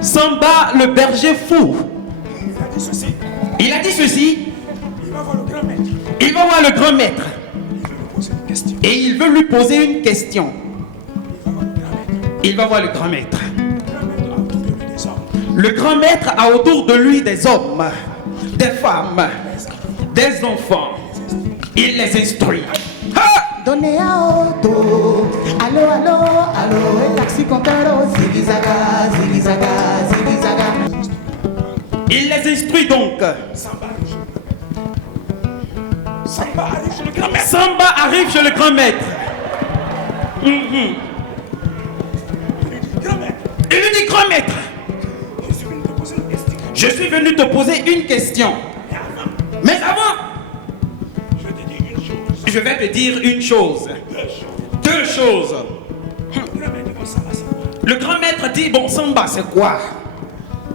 Samba, le berger fou. Il a dit ceci. Il a dit ceci. Il va voir le grand maître. Il va voir le grand maître. Il veut lui poser une question. Et il veut lui poser une question. Il va voir le grand maître. Il va voir le grand maître. Le grand maître a autour de lui des hommes. Le grand maître a autour de lui des hommes, des femmes, des enfants. Il les instruit. Donnez à auto. Allô, allô, allô, et taxi comptero, zilizaga, zilizaga, zilizaga. Il les instruit donc. Samba arrive chez le grand maître. Samba arrive chez le grand maître. Grand maître, Il lui dit, grand maître, je suis venu te poser une question. je suis venu te poser une question. Mais avant, Je te dis une chose. je vais te dire une chose. Deux choses. Le grand maître, bon, Samba, c'est quoi? Le grand maître dit, bon, Samba, c'est quoi?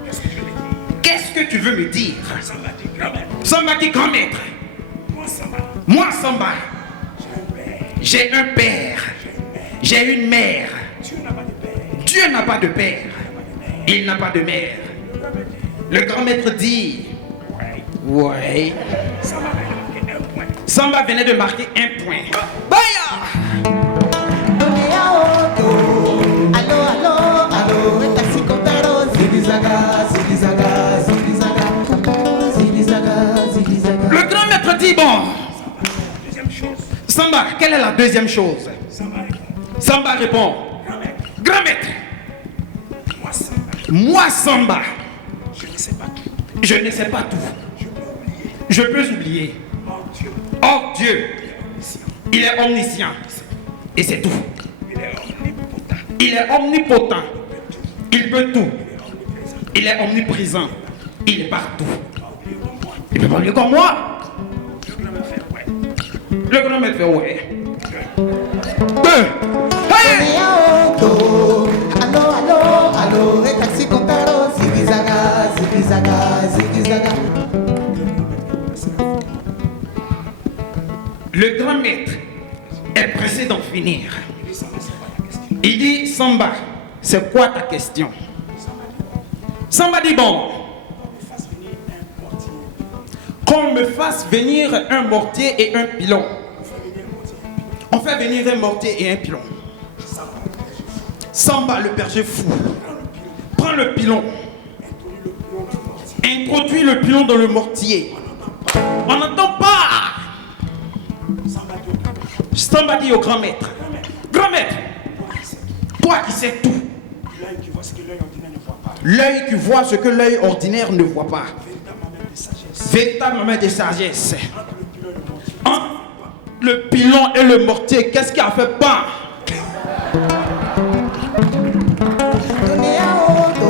Qu'est-ce que je vais dire? Qu'est-ce que tu veux me dire? Samba dit grand maître. Samba dit, grand maître, Moi, Samba, moi, Samba, j'ai un père. j'ai un père, j'ai une mère. Dieu n'a pas de père. Dieu n'a pas de père, il n'a pas de mère. Le grand maître dit, ouais. Samba va marquer un point. Samba venait de marquer un point. Baya! Donnez à auto. Allô, allô, allô, et taxi comptero, zilizaga, zilizaga, zilizaga, zilizaga, zilizaga. Le grand maître dit, bon, Deuxième chose. Samba, quelle est la deuxième chose? Samba répond. Samba répond, Grand maître, grand maître, moi, Samba, moi, Samba, je ne sais pas tout. je ne sais pas tout. Je peux oublier. Je peux oublier. Oh Dieu, Or, Dieu, il est omniscient. Et c'est tout. il est omnipotent. Il est omnipotent. Il peut tout. Il est omniprésent. Il est partout. Il peut pas mieux comme moi. Le grand maître fait ouais. Deux. Hey! Donnez à auto. Allô, allô, allô, et taxi comptero, zilizaga, zilizaga, zilizaga. Le grand maître est pressé d'en finir. Il dit, Samba, c'est quoi ta question? Samba dit, bon, qu'on me fasse venir un mortier et un pilon. On fait venir un mortier et un pilon. Samba, le berger fou, prend le pilon, introduit le pilon dans le mortier. On n'entend pas. Samba dit au grand maître, toi qui sais tout, L'œil qui voit ce que l'œil ordinaire ne voit pas. l'œil qui voit ce que l'œil ordinaire ne voit pas, Véritable main de sagesse. véritable main de sagesse. Entre le pilon et le mortier, qu'est-ce qui a fait pas? Donnez à auto.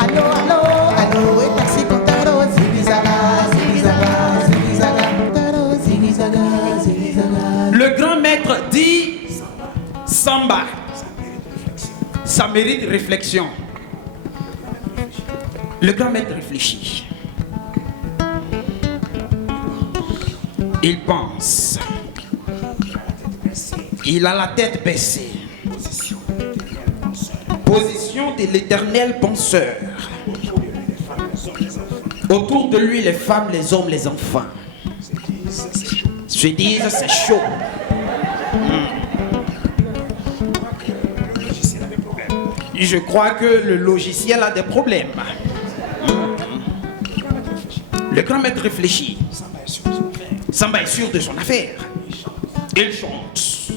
Allô, allô, allô, et taxi comptero, zilizaga, zilizaga, zilizaga, comptero, zilizaga, zilizaga. Le grand maître dit, Samba, ça mérite réflexion. Le grand maître réfléchit. Il pense. Il a la tête baissée. Position de l'éternel penseur. Autour de lui, les femmes, les hommes, les enfants. Se disent, c'est chaud. Je crois que le logiciel a des problèmes. Le grand maître réfléchit. Samba est sûr de son affaire. Il chante.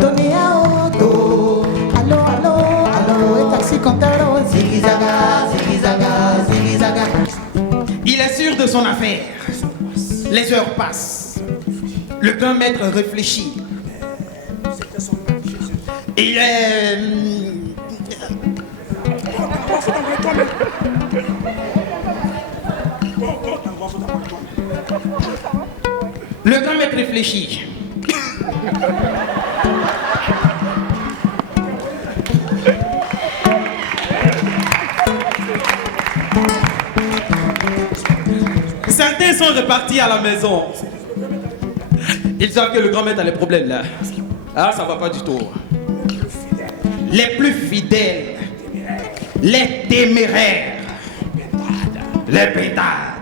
Donnez à auto. Allô, allô, allô, et taxi comptero, zilizaga, zilizaga, zilizaga. Il est sûr de son affaire. Les heures passent. Le grand maître réfléchit. Il est... Le grand maître réfléchit. Certains sont repartis à la maison. Ils savent que le grand maître a les problèmes là. Ah, ça va pas du tout. les plus fidèles, les téméraires, les pétards.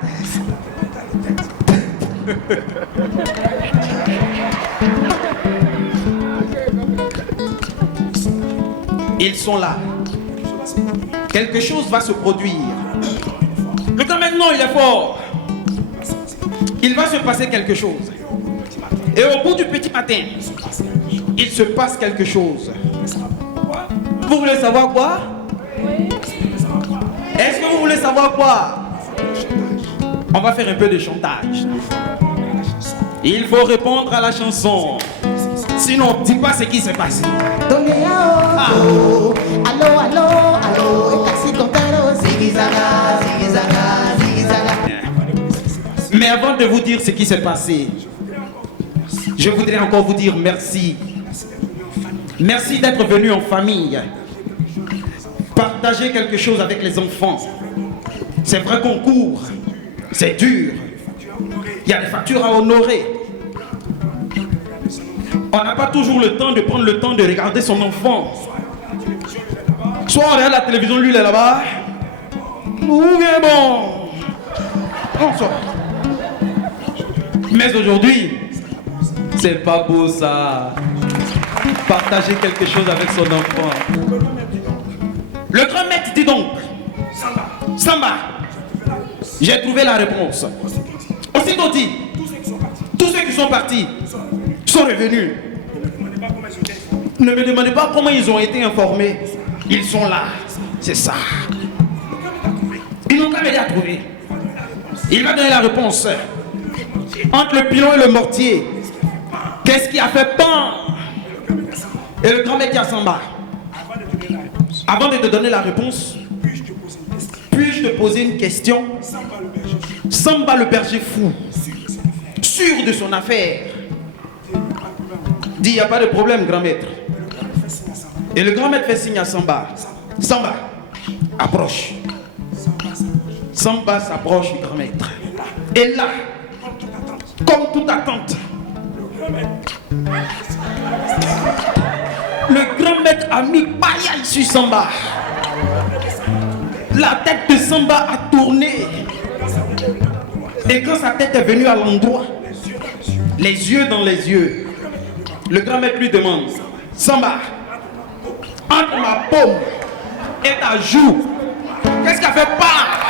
Ils sont là. Quelque chose va se produire. Le temps maintenant, il est fort. Il va se passer quelque chose. Et au bout du petit matin, il se passe quelque chose. Vous voulez savoir quoi? Est-ce que vous voulez savoir quoi? On va faire un peu de chantage. Il faut répondre à la chanson. Sinon, dis pas ce qui s'est passé. Allô, allô, allô, et taxi comptero, zigzaga, zigzaga, zigzaga. Mais avant de vous dire ce qui s'est passé, je voudrais encore vous dire merci. Merci d'être venu en famille. Partager quelque chose avec les enfants. C'est vrai qu'on court. C'est dur. Il y a des factures à honorer. On n'a pas toujours le temps de prendre le temps de regarder son enfant. Soit on regarde la télévision, lui il est là-bas. Ou bien bon. On sort. Mais aujourd'hui, c'est pas beau ça. Partager quelque chose avec son enfant. Le grand maître dit donc, Samba, j'ai trouvé la réponse. Aussitôt dit, tous ceux qui sont partis sont revenus. Ne me demandez pas comment ils ont été informés. Ils sont là. C'est ça. Ils n'ont qu'à m'aider à trouver. Il va donner la réponse. Entre le pilon et le mortier, qu'est-ce qui a fait pan? Et le grand maître à Samba. Avant de te donner la réponse, puis-je te poser une question? Samba le berger fou, sûr de son affaire, dit il n'y a pas de problème, grand maître. Et le grand maître fait signe à Samba. Samba, approche. Samba s'approche du grand maître. Et là, comme toute attente, le grand maître a mis paille sur Samba. La tête de Samba a tourné. Et quand sa tête est venue à l'endroit, les yeux dans les yeux, le grand maître lui demande, Samba, entre ma paume et ta joue, qu'est-ce qu'a fait pas?